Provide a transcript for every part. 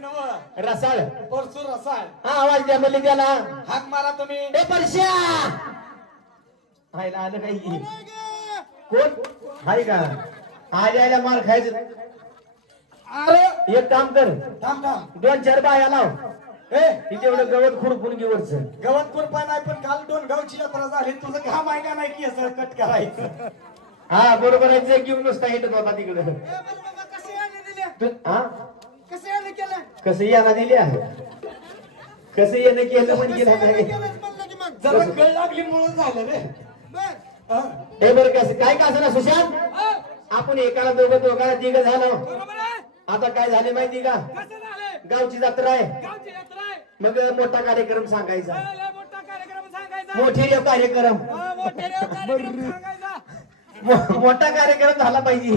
नव. रसाळ. परसू रसाळ. हा आवाज द्या म्हणले त्याला हाक मारा तुम्ही. ए परश्या! आलं काही. कोण हाय का? आज यायला मार खायचं. अरे! एक काम कर. थांब थांब. दोन चार बाया लाव. ए! तिथे एवढं गवत खुरपून घे वरच. गवत कुरपा नाही पण काल दोन गावची यात्रा झाली. तुझं काम आहे का नाही की असं कट करायचं? हा बरोबर आहे. जे घेऊन नुसता हिंडत होता तिकडे. तू- हा? कसे याने केलं? कसं याला दिले आहे? कसं येणं केलं पण केलं नाही? जरा कळ लागली म्हणून झालं रे. हा. बरं कसं काय का असं ना सुशांत? आपण एकाला दोघं दोघाला तिघ झालो. आता काय झाले माहिती का? गावची जत्रा आहे. मग मोठा कार्यक्रम सांगायचा. मोठे रे कार्यक्रम. मोठा कार्यक्रम झाला पाहिजे.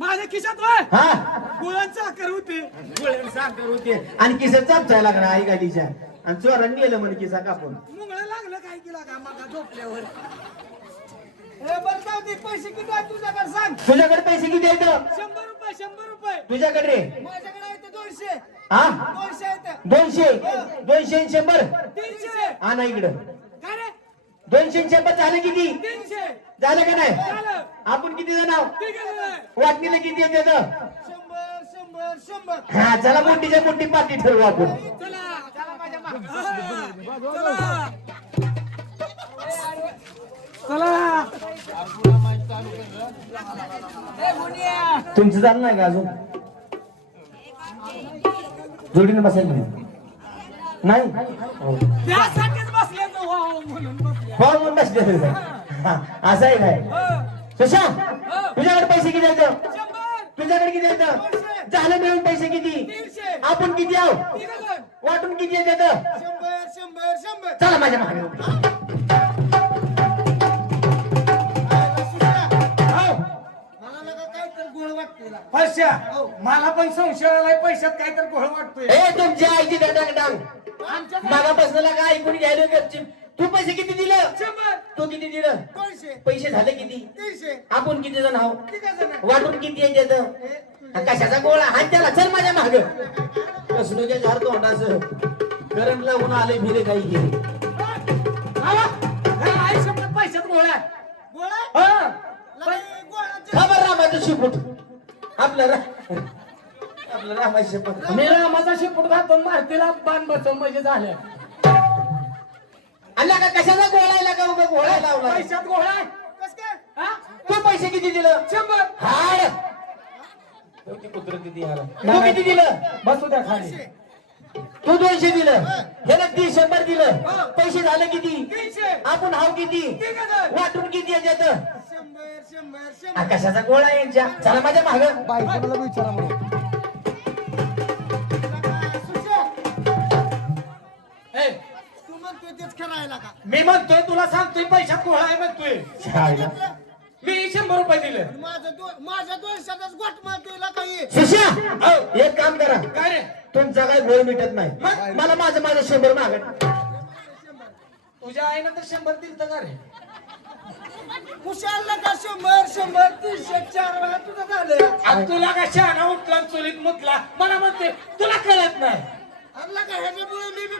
माझ्या खिशात हा? गुळांचा आकार होते. गोळ्यानं साखर होते. आणि किसा चापचायला लागला आई गाडीच्या. आणि चोरांनी गेलं म्हणे किसा कापून. मुंगळं लागलं काय का मला झोपल्यावर? ए बरं जाऊ दे पैसे किती आहे तुझ्याकडे सांग. तुझ्याकडे पैसे किती आहेत? शंभर रुपये शंभर रुपये. तुझ्याकडे? रे माझ्याकडे आहे ते दोनशे. हा? दोनशे आहेत. दोनशे? दोनशे आणि शंभर? तीनशे. आणा इकडं. काय रे? दोनशे शंभर झालं किती? झालं का नाही? आपण किती जण वाटणीला किती येते हा चला मोठीच्या मोठी पार्टी ठरवू आपण. चला. चला माझ्या मागं. चला. चला. ए, मुनिया. तुमचं झालं नाही का अजून? जोडीने बसायला नाही. नाही. हो. त्यासाठीच बसले तो हो हो म्हणून बसले. हो म्हणून बसले हा, असं आहे काय हो. सुशांत तुझ्याकडे पैसे किती आहेत? शंभर. तुझ्याकडे किती आहेत? झालं मिळून पैसे किती? आपण किती आहे वाटून किती येतात शंभर शंभर शंभर. चला माझ्या मागे. पैशा मला पण संशय आलाय पैशात काय तर घोळ वाटतोय. ए तुमच्या आईची डांग डांग आमच्या मागापासून लागा ऐकून घ्यायला गपचीप. तू पैसे किती दिलं? शंभर. तू किती दिलं? दोनशे. पैसे झाले किती? तीनशे. आपण किती जण आहोत? ठीक आहे. वाटून किती आहे त्याचं? कशाचा गोळा? हात त्याला चल माझ्या माग. कसलोच्या झाड तोंडाचं. करंट लावून आले फिरे काही गेले. हा, पैशात आहे गोळा? हा. खबर रामाचं शिपूट आपलं रामाचं मी रामाचा शेपूट घालतो मारतीला बाण बसव म्हणजे झालं. आला का कशाचा गोळायला का उगा गोळा लावला? पैशात आहे हा? तू पैसे किती दिलं? शंभर. हाड. कुत्र किती तू किती दिलं? बसू द्या खाली. तू दोनशे दिलं. ह्याला तीस शंभर दिलं. पैसे झाले किती? तीनशे. आपण हाव किती. वाटून किती याच्यात शंभर शंभर गोळा यांच्या? चला माझ्या माग. ए, का? मी म्हणतोय तुला सांगतोय पैशात घोळ आहे म्हणतोय. मी शंभर रुपये दिले. माझं दो- माझ्या दोनशेचाच गोट मारतोय काही सुशा एक काम करा. काय रे? तुमचा काय गोळ मिटत नाही. मग? मला माझं माझं शंभर माग. तुझ्या आईनं तर शंभर दिलं का रे? कुशालला का शंभर शंभर तीनशे चार वेळा तुझं झालं? तुला का शहाणा उठला आणि चोरीत मुतला? मला म्हणते तुला कळत नाही आणला का ह्याच्यामुळे मी बी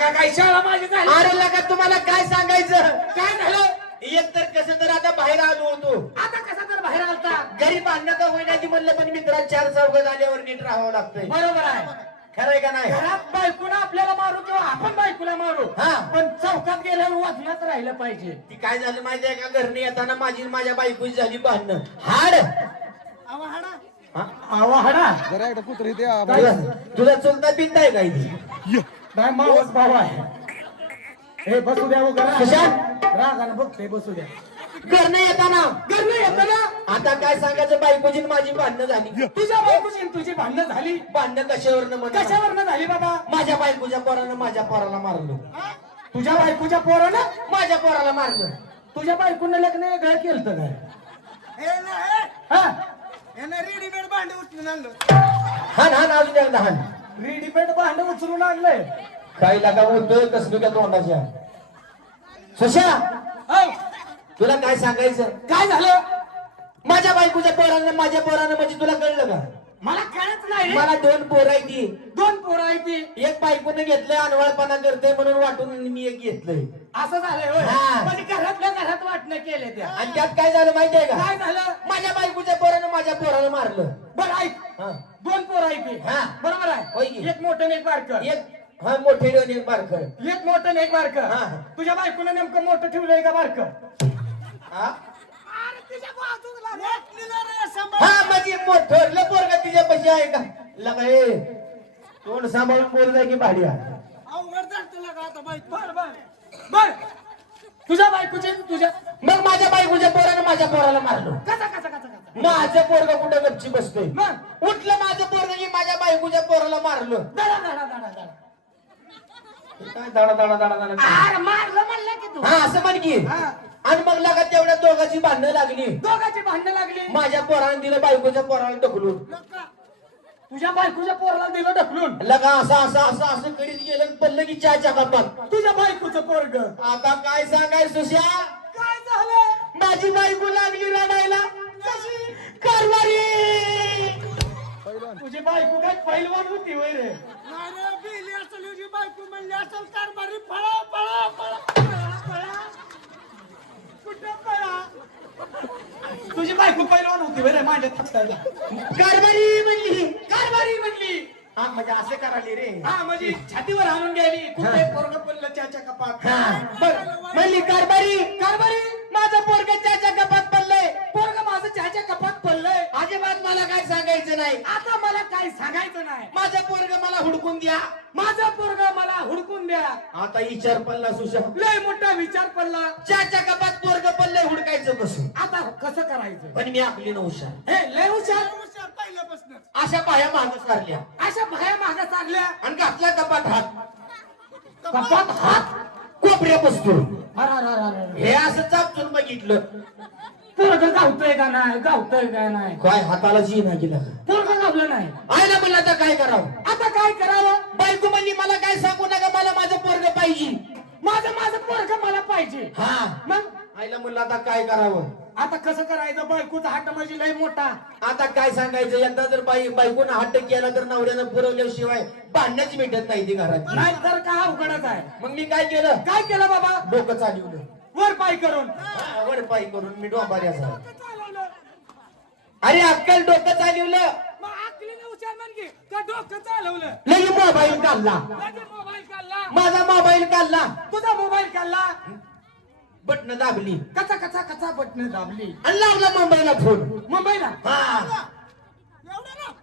पप्पालोय आला का काही शाळा माझी झाली. अरे लगा तुम्हाला काय सांगायचं? काय झालं? एक तर कसं तर आता बाहेर आलो होतो. आता कसा तर बाहेर आलता? घरी बांधणं का होईना ती म्हणलं पण मित्रात चार चौघ झाल्यावर नीट राहावं लागतंय. बरोबर आहे. खरंय का नाही? घरात बायकोला आपल्याला मारू किंवा आपण बायकोला मारू हा. पण चौकात गेल्यावर वाचनात राहिलं पाहिजे. ती काय झालं माहितीये का? घरने येताना माझी आणि माझ्या बायकोची झाली भांडणं. हाड. हा? आवाहडा? तुला तुला चुलता बिनता आहे काय ती नाही मावस भाव आहे. हे बसू द्या वगैरे कशात? रागानं बघते बसू द्या. घरनं येताना घरनं येताना आता काय सांगायचं? बायकोची माझी भांडणं झाली. तुझ्या बायकोची आणि तुझी भांडणं झाली? भांडणं कशावरनं म्हणा कशावरनं झाली बाबा? माझ्या बायकोच्या पोरानं माझ्या पोराला मारलो. हा? तुझ्या बायकोच्या पोरानं? माझ्या पोराला मारलं. तुझ्या बायकोनं लग्न वेगळं केलं काय? हे हे. हा? रेडीमेड भांडे उचलून आणलं. हान हान अजून एकदा हान. रेडीमेड भांड उचलून आणलंय. काही लागा होतोय कसं त्या तोंडाच्या सुशा हो, तुला काय सांगायचं? काय झालं? माझ्या बायकोच्या पोरानं माझ्या पोरानं म्हणजे तुला कळलं का? मला मला दोन पोर आहे ती दोन पोरं आहेत ती एक बायकोने घेतलंय अनवळपणा करते म्हणून वाटून मी एक घेतलंय. असं झालंय होय. हा. म्हणजे घरातल्या घरात वाटणं केले त्या. आणि त्यात काय झालं माहितीये का? काय झालं? माझ्या बायकोच्या पोरानं माझ्या पोराला मारलं. बरं ऐक. हा. दोन पोरं आहेत ती हा. बरोबर होय आहे. एक मोठं आणि एक बारकं. एक हा मोठे दोन एक बारखर एक मोठं आणि एक बारकं. हा. तुझ्या बायकोनं नेमकं मोठं ठेवलंय का बारकं? हा. हा मोठं पोरगा तिच्या पैसे आहे का? लगा ए तोंड सांभाळून बोल जाय की बर तुझ्या बायकोचे तुझ्या मग माझ्या बायकोच्या पोरानं माझ्या पोराला मारलं. कसा कसा कसा कसा? माझं पोरग कुठं गपची बसतोय? मग? उठलं माझं पोरग की माझ्या बायकोच्या पोराला मारलं. दडा दडा दडा दडा काय दाडा दाडा दाडा दाडा अरे मारलं म्हणलं की तू. हा असं म्हण की. हा. आणि मग लगा तेवढ्या दोघांची भांडणं लागली. दोघांची भांडणं लागली. माझ्या पोराने दिलं बायकोच्या पोराला ढकलून. तुझ्या बायकोच्या पोराला दिलं ढकलून. लगा असं असं असं असं कडीत गेलं आणि पडलं की चहाच्या कपात तुझ्या बायकोचं पोरग. आता काय सांगाय सुश्या? काय झालं? माझी बायको लागली रडायला. कशी? कारभारी तुझी बायको काय पैलवान होती वय रे? नाही रे बिली असेल तुझी बायको म्हणली असेल कारभारी पळा कुठं पळा. तुझी बायको पैलवान होती वय रे माझ्या कारभारी म्हणली. कारभारी म्हणली. हा म्हणजे असे करायले रे. हा म्हणजे छातीवर आणून गेली कुठे पोरग पडलं त्याच्या कपात. बर म्हणली कारभारी कारभारी माझं पोरग चहाच्या कपात चहाच्या कपात पडलंय. अजिबात मला काय सांगायचं नाही. आता मला काय सांगायचं नाही. माझं पोरग मला हुडकून द्या. माझं पोरग मला हुडकून द्या. आता विचार पडला सुशा लय मोठा विचार पडला. चहाच्या कपात पोरग पडलंय हुडकायचं कसं? आता कसं करायचं? पण मी आपली नवशा हे लय हुशार. हुशार पहिल्यापासून अशा बाया मागं सारल्या अशा भाया मागे चालल्या. आणि घातला कपात हात. कपात हात? कोपऱ्या बसतो अरे, अरे, अरे, अरे. हे असं चापचून बघितलं. पोरग गावतोय का नाही? गावतोय का नाही? काय हाताला जी नाही गेला पोरग गावलं नाही. आयला म्हणलं आता काय करावं? आता काय करावं? बायको म्हणली मला काय सांगू नका मला माझं पोरग पाहिजे. माझं माझं पोरग मला पाहिजे. हा. मग? आईला म्हणलं आता काय करावं? आता कसं करायचं? बायकोचा हात म्हणजे लय मोठा. आता काय सांगायचं? यंदा जर बाई बायकोनं हट्ट केला तर नवऱ्यानं पुरवल्याशिवाय भांडण्याची भेटत नाही ती घरात. नाही तर का अवघडच आहे? मग मी काय केलं? काय केलं बाबा? डोकं चालवलं. वर पाय करून. पाय करून मी डोंबाऱ्याचा अरे अक्कल डोकं चालवलं. डोकं लई मोबाईल काढला. मोबाईल काढला. माझा मोबाईल काढला. तुझा मोबाईल काढला. बटन दाबली. कचा कचा कचा बटन दाबली. आणि लावला मुंबईला फोन. मुंबईला? हा.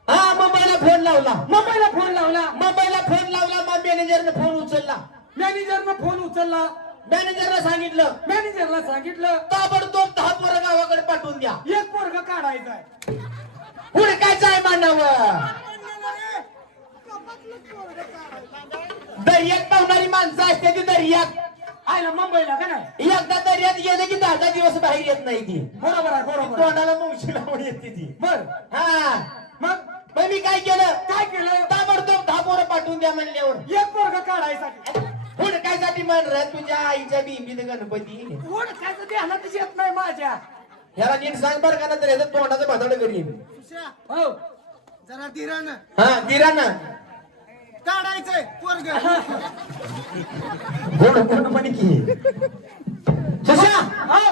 हा मुंबईला फोन लावला. मुंबईला फोन लावला. मुंबईला फोन लावला मग मॅनेजरनं फोन उचलला. मॅनेजरनं फोन उचलला. मॅनेजरला सांगितलं. मॅनेजरला सांगितलं. ताबडतोब दहा पोरं गावाकडे पाठवून द्या. एक पोरग काढायचा आहे. हुडकायचं आहे मानव. दर्यात पावणारी माणसं असते ती दर्यात. आयला मुंबईला का नाही? एकदा दर्यात गेले की दहा दहा दिवस बाहेर येत नाही ती. बरोबर आहे बरोबर आहे. तोंडाला मुंशी लावून येते ती. बर. हा. मग? मग मी काय केलं? काय केलं? ताबडतोब दहा पोरं पाठवून द्या म्हणल्यावर. एक पोरग काढायसाठी. म्हण रे तुझ्या आईच्या बिंबीत गणपती. ओळखायचं ध्यानातच येत नाही माझ्या. ह्याला नीट सांग बरं का तर याचं तोंडाचं भादड करीन. सुश्या, हो. जरा धीरानं हा काढायचंय पोरग. गोड की? सुशा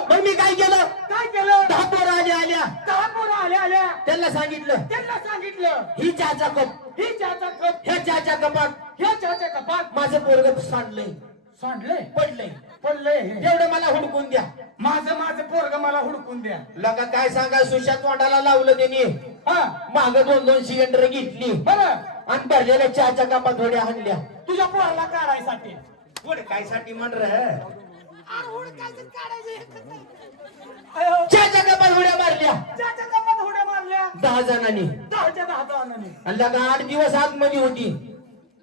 मग मी काय केलं? काय केलं? दहा पोरं आली आल्या. दहा पोरं आल्या आल्या. त्यांना सांगितलं. त्यांना सांगितलं. ही चहाचा कप. ही चहाचा कप. ह्या चहाच्या कपात. ह्या चहाच्या कपात. माझं पोरग सांडलंय. सांडले पडलंय. पडले एवढं मला हुडकून द्या. माझं माझं पोरग मला हुडकून द्या. लगा काय सांगा सुशा तोंडाला लावलं त्यांनी हा. माग दोन दोन सिलेंडर घेतली. बरं. आणि भरलेल्या चहाच्या कपात थोड्या आणल्या. तुझ्या पोराला काढायसाठी. काय साठी म्हण चहाच्या कपात थोड्या मारल्या. चहाच्या कपात उड्या मारल्या. दहा जणांनी. दहाच्या दहा जणांनी. लगा आठ दिवस आतमध्ये होती.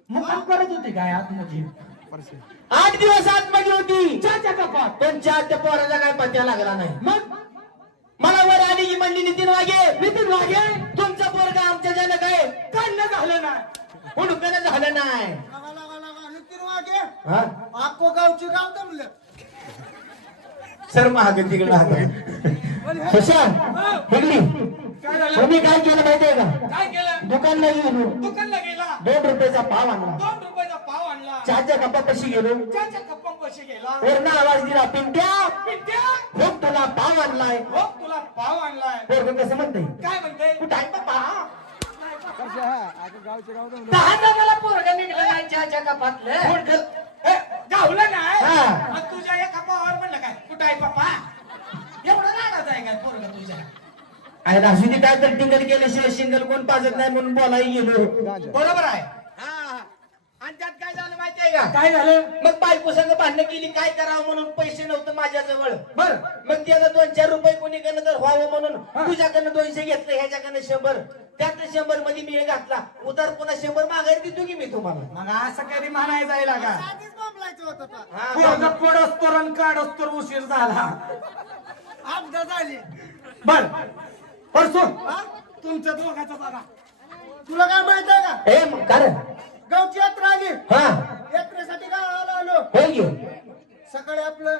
मग करत होती काय आतमध्ये? आठ दिवस आतमध्ये होती. चाच्या कपात. पण पोराचा काय पत्त्या लागला नाही. मग? मला वर आली की म्हणली नितीन वागे नितीन वाघे? तुमचा पोरगा आमच्या जण काय काढणं झालं नाही. हुडकणं झालं नाही. नितीन वाघे हा? आखो गावची गाव दमलं सर महाग तिकडं हुशार. झालं तुम्ही काय केलं माहितीये का? काय केलं? दुकानला गेलो. दुकानला गेला? दोन रुपयाचा पाव आणला. दोन रुपयाचा पाव आणला. चहाच्या कपापाशी गेलो. चाच्या कप्पा पैसे गेला. वरनं आवाज दिला पिंट्या पिंट्या? हो तुला पाव आणलाय. हो तुला पाव आणलाय. पोरग कसं म्हणतंय? काय म्हणते कुठं आहे बाबा दहा जणाला पोरगा निघलं नाही चहाच्या कपातलं. पोरगं- ए, गावलं नाही? हा. आणि तुझ्या एका पावावर म्हणलं काय? कुठं आहे पप्पा एवढं राहणार आहे काय पोरगा तुझ्या आहे राशुदी काय तर टिंगल केल्याशिवाय शिंगल कोण पाजत नाही म्हणून बोलाय गेलो. बरोबर आहे? आणि त्यात काय झालं माहितीये का? काय झालं? मग बायको संग भांडणं केली काय करावं म्हणून? पैसे नव्हतं माझ्याजवळ. बर. मग त्याला दोन चार रुपये कोणीकडनं तर व्हावं म्हणून तुझ्याकडनं दोनशे घेतलं ह्याच्याकडनं शंभर. त्यातलं शंभरमध्ये मी घातला. उतर पुन्हा शंभर माघारी देतो की मी तुम्हाला? मग असं कधी म्हणायचं जायला का आधीच बोंबलायचं होतं तर. हा, पोरगा पडोस्तोर आणि काढोस्तोर उशीर झाला. अपघात झाली. बर. परसू. तुमच्या दोघांचा बघा तुला काय माहीत आहे का? ए मग कारण? गावची यात्रा आली. हा. यात्रेसाठी गावाला आलो होय की? सकाळी आपलं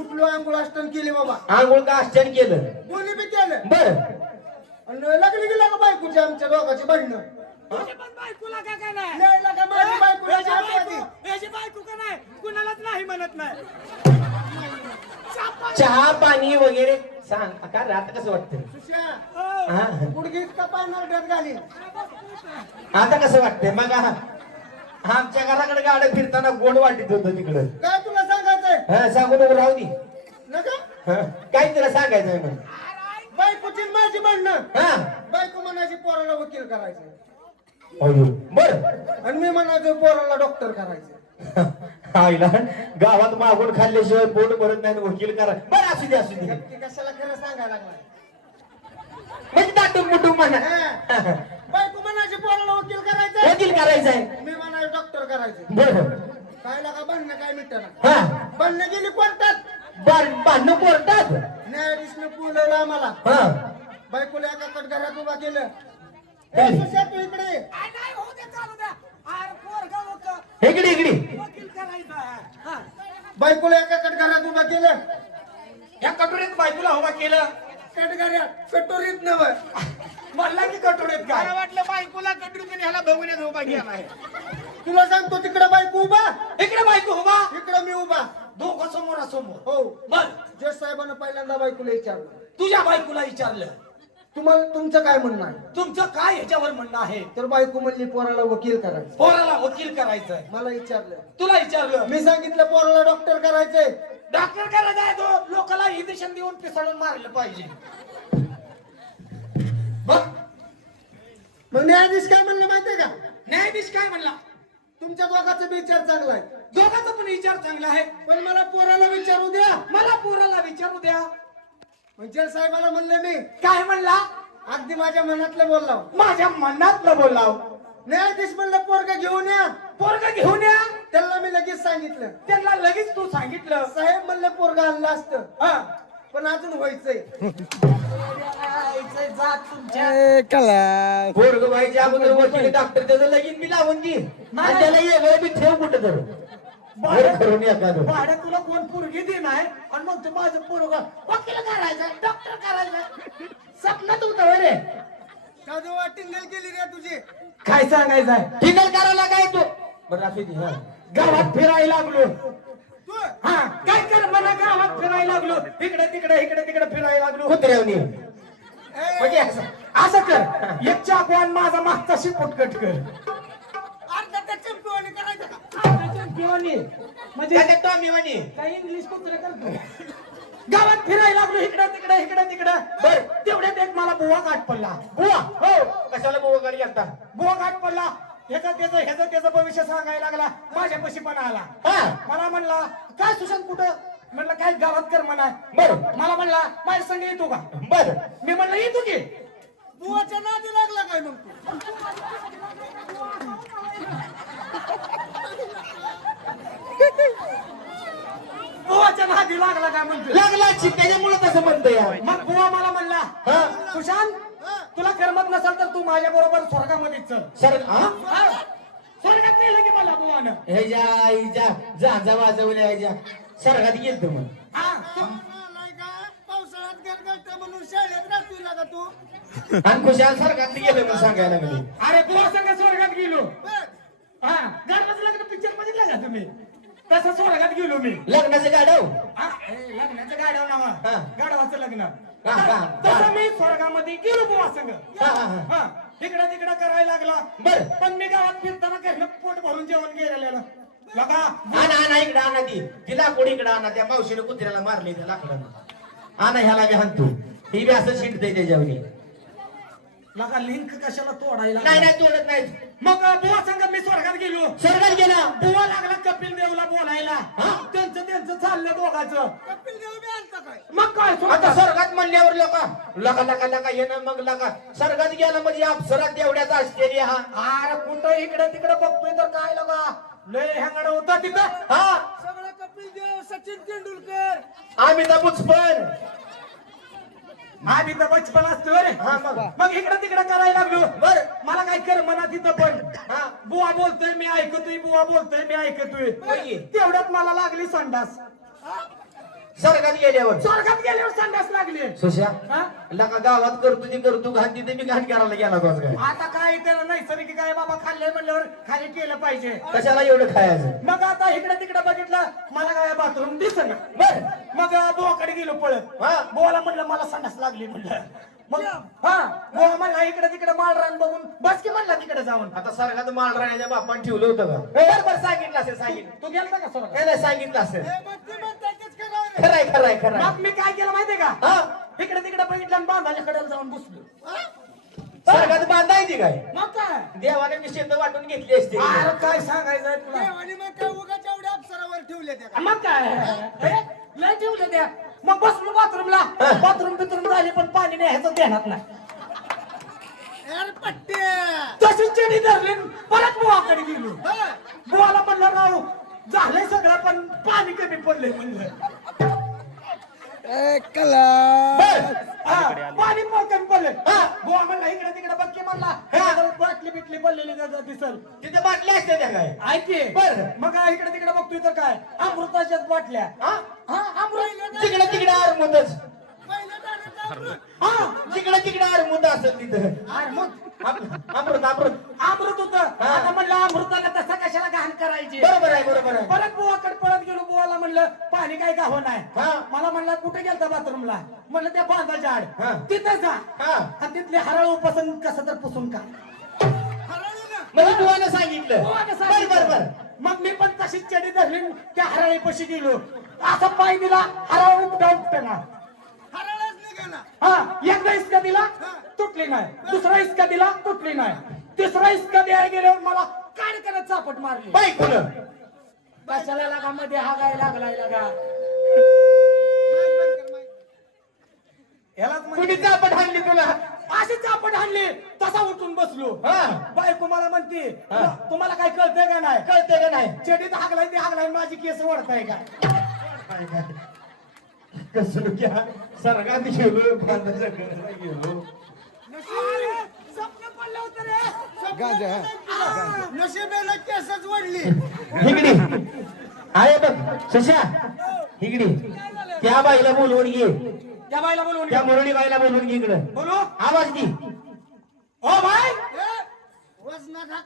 उठलो आंघोळ अष्टन केली बाबा. आंघोळ का आश्चर्य केलं? दोन्ही बी केलं. बर. आणि लागली गेला का बायकोची आमच्या दोघांची भांडणं? बायकोला का काय नाही? नाही लागा माझी बायको याची याची बायको आधी. याची बायको का नाही? कुणालाच नाही म्हणत नाही. चहा पाणी वगैरे. सांग का रात कसं वाटतं हा. का घालीन. आता कसं वाटतंय? मग हा- आमच्या घराकडे गाड्या फिरताना गोड वाटत होतं तिकडं. काय तुला सांगायचंय? हा सांगू नको राहू दे. नका? हा, काय तुला सांगायचंय मग? बायकोची माझी भांडणं हा. बायको म्हणायची पोराला वकील करायचं बर आणि मी म्हणायचो पोराला डॉक्टर करायचं आईला गावात मागून खाल्ल्याशिवाय पोट भरत नाही वकील करा. बरं असू दे असू दे. कशाला खरं सांगायला लागलाय? म्हणजे दाटून मुटून म्हणा. बायको म्हणायची पोराला वकील करायचं वकील करायचंय. मी म्हणायचं डॉक्टर करायचं बर. काय लागा भांडणं काय मिटणार हा. भांडणं गेली कोर्टात. बर भांडणं कोर्टात? न्यायाधीशने पुरवलं आम्हाला. हा. बायकोला एका कटघरात उभा केलं. काय? ए, सुश्या, तू इकडे ये. नाही होऊ दे चालू द्या. अरे पोरगा होतं. इकडे इकडे वकील करायचा आहे. हा. बायकोला एका कटघरात उभा केलं. या कटोरीत बायकोला उभा केलं. कटघऱ्यात कटोरीत नव म्हणला की कटोरीत काय? वाटलं बायकोला कटोरीत आणि ह्याला बघण्यात उभा केला आहे. तुला सांगतो तिकडे बायको उभा. इकडे बायको उभा. इकडे मी उभा. दोघं समोर समोर हो. बर. जज साहेबांना पहिल्यांदा बायकोला विचारलं. तुझ्या बायकोला विचारलं. तुम्हाला तुमचं काय म्हणणं आहे? तुमचं काय ह्याच्यावर म्हणणं आहे? तर बायको म्हणली पोराला वकील करायचं पोराला वकील करायचंय. मला विचारलं. तुला विचारलं? मी सांगितलं पोराला डॉक्टर करायचंय. डॉक्टर करायचा आहे तो लोकांना इंजेक्शन देऊन पिसळून मारलं पाहिजे. बघ. मग न्यायाधीश काय म्हणलं माहितीये का? न्यायाधीश काय म्हणला? तुमच्या दोघांचा विचार चांगला आहे. दोघांचा पण विचार चांगला आहे. पण मला पोराला विचारू द्या. मला पोराला विचारू द्या. मग जज साहेबाला म्हणलं मी. काय म्हणला? अगदी माझ्या मनातलं बोलला माझ्या मनातलं बोलाव न्यायाधीश म्हणलं पोरगा घेऊन या. पोरग घेऊन या? त्यांना मी लगेच सांगितलं. त्यांना लगेच तू सांगितलं? साहेब म्हणलं पोरगा आणलं असतं. हा. पण अजून व्हायचंय. पोरग व्हायच्या अगोदर डॉक्टर त्याचं लगीन मी लावून दे. आणि त्याला ये बी ठेव कुठं तर. करून एखादं भाड्या तुला कोण पोरगी दे नाही आणि मग ते माझं पोरग वकील करायचं डॉक्टर करायचं. सपनात होतं रे. साधू टिंगल केली रे तुझी. काय सांगायचंय टिंगल करायला काय तू? बरं असू दे हा. गावात फिरायला लागलो. तू? हा. काय कर मला गावात फिरायला लागलो. इकडे तिकडे इकडे तिकडे फिरायला लागलो. कुत्र्यावनी म्हणजे असं असं कर. एक चाकू आणि माझा मागचा शिपट कट कर. पिवानी म्हणजे काय ते टॉमी म्हणे. काय इंग्लिश कुत्रे करतो. गावात फिरायला लागलो इकडे तिकडे इकडे तिकडे. बर. तेवढ्यात एक मला बुवा गाठ पडला. बुवा? हो. कशाला बोगाडी गेलता बुवा गाठ पडला. ह्याचं त्याचं ह्याचं त्याचं भविष्य सांगायला लागला. माझ्यापाशी पण आला. हा. मला म्हणला काय सुशांत कुठं? म्हणलं काय गावात कर म्हणा. बर. मला म्हणला माझ्या संग येतो का? बर. मी म्हणलं येतो की. बुवाच्या नादी लागला काय मग तू? लागला काय म्हणतो लागला चित त्याच्यामुळे तसं म्हणतो या मग बुवा मला म्हणला हा. सुशांत तुला करमत नसेल तर तू माझ्या बरोबर स्वर्गामध्ये चल. सर हा? हा. स्वर्गात नेलं की मला बुवानं? सरगात मग. हा? तू- आलाय का? पावसाळ्यात गरगरतं म्हणून शाळेत राहतोय का तू. आणि खुशाल सरगात गेलं म्हणून सांगायला लागले. अरे बुवा संग स्वर्गात गेलो. हा? गाडवाचं लग्न पिक्चर बघितलं का तुम्ही? तसं स्वर्गात गेलो मी. लग्नाचं गाडव हा, ए, लग्नाचं गाडव नाव हा. गाडवाचं लग्न. हा, हा, हा. तसं मी स्वर्गामध्ये गेलो बुवा संग. हा, हा, हा. हा तिकडं तिकडं करायला लागला. बर. पण मी गावात फिरताना घरनं पोट भरून जेवण गेलेलं. लगा. आणा आणा इकडे आणा ती. ती लाकूड इकडे आणा. त्या मावशीने कुत्र्याला मारले त्या लाकडानं. आणा ह्याला बी हाणतो. ही बी असं शिंटते त्याच्यावर. लगा लिंक कशाला तोडायला नाही नाही तोडत नाही. मग बुवा संग मी स्वर्गात गेलो. स्वर्गात गेला? बुवा लागला कपिल देवला बोलायला. हा? त्यांचं त्यांचं चाललं दोघाचं. कपिल देव बी आलता काय? मग काय आता स्वर्गात- म्हणल्यावर लका लका लका लका येणं मग लका स्वर्गात गेला म्हणजे अप्सरा तेवढ्याच असतेली हा. अरे कुठं इकडं तिकडं बघतोय तर काय लगा? लय हँगड होता तिथं. हा. सगळं कपिल देव सचिन तेंडुलकर. अमिताभ बच्चन आम्ही तर बचपन असतो रे. हा मग. मग इकडं तिकडं करायला लागलो. बर. मला काय कर म्हणा तिथं पण. हा. बुवा बोलतोय मी ऐकतोय बुवा बोलतोय मी ऐकतोय? तेवढ्यात मला लागली संडास. स्वर्गात गेल्यावर. स्वर्गात गेल्यावर संडास लागली. सुशा हा? लका गावात करतो ती करतो घाण तिथे मी घाण करायला गेला तो आज काय? आता काय त्याला नैसर्गिक आहे बाबा खाल्लंय म्हणल्यावर खाली केलं पाहिजे. कशाला एवढं खायचं? मग आता इकडे तिकडे बघितलं मला काय बाथरूम दिसत बर. मग बुवाकडे गेलो पळत. हा. बुवाला म्हणलं मला संडास लागली म्हणलं. मग हा बुवा म्हणला इकडे तिकडे माळ रान बघून बस की म्हणला तिकडे जाऊन. आता स्वर्गात माल राहण्याच्या बापान ठेवलं होतं का? बर बर सांगितलं असेल सांगितलं. तू गेलता का स्वर्गात? काय नाही सांगितलं असेल. खरंय खरंय खरंय. मग मी काय केलं माहितीये का? हा? इकडे तिकडे बघितलं आणि बांधाच्या कडेला जाऊन बसलो हा? स्वर्गात बांधायची काय? मग काय? देवाने निषेध वाटून घेतली असते. अरे काय सांगायचंय तुला? देवाने मग काय उगाच एवढ्या अप्सरावर ठेवले त्या? मग काय? हे? लय ठेवलं त्या. मग बसलो बाथरूमला. बाथरूम बिथरूम झाली पण पाणी नाही ह्याचं ध्यानात नाही. अरे पट्ट्या. तशी चेडी धरली आणि परत बुवाकडे गेलो. हा. बुवाला म्हणलं राव झालंय सगळं पण पाणी कमी पडलंय म्हणलं. पाणी पण कमी पडलंय. हा, बुवा म्हणला इकडे तिकडे बघ म्हणला हा, बाटली बिटली पडलेली दिसल. तिथे बाटल्या असते त्या काय? ऐके. बरं. मग इकडे तिकडे बघतोय तर काय? अमृताच्याच बाटल्या. हा? हा अमृत तिकडे तिकडे अमृत. हा तिकडे तिकडे आरमुद असेल तिथं. अमृत अमृत अमृत. होत. आता म्हणलं अमृताला तसा कशाला घाण करायची? बरोबर आहे बरोबर आहे. परत म्हणलं पाणी काय गाव नाही? हा. मला म्हणलं कुठे गेलता बाथरूमला? म्हणलं त्या बांधाच्या हा. आड तिथं जा. हा. आणि तिथले हरळ उपासन कसं तर पुसून का? सांगितलं. बुवाने बर सांगितलं. बर बर. मग मी पण तशीच चडी धरली त्या हरळी पशी गेलो. असा पाय दिला हरळ उपटा निघाला. हा एकदा इस्का दिला तुटली नाही. दुसरा इस्का दिला तुटली नाही. तिसरा इस्का द्यायला गेल्यावर मला काढ करत चापट मारली. बाई कुठं? कशाला लागा मध्ये हागाय लागलाय लागा. ह्यालाच कुणी चापट हाणली तुला? अशी चापट हाणली तसा उठून बसलो. हा. बायको मला म्हणते हा. "तुला- तुम्हाला काय कळतंय का नाही? कळतंय का नाही? चेडीत हागलाय ते हागलाय माझी केस ओढताय का? कसं घ्या सरगात गेलो बांधाच्या घराला गेलो. स्वप्न पडलं होतं रे. तुला. नशिबेला केसच वडली हिगडी. आहे बघ सुशा. हिगडी. त्या बाईला बोलवून घे. त्या बाईला बोलवून त्या घे. मुरळी बाईला बोलवून घे इकडं. बोलू? आवाज दे. ओ भाई ए, वजनात हात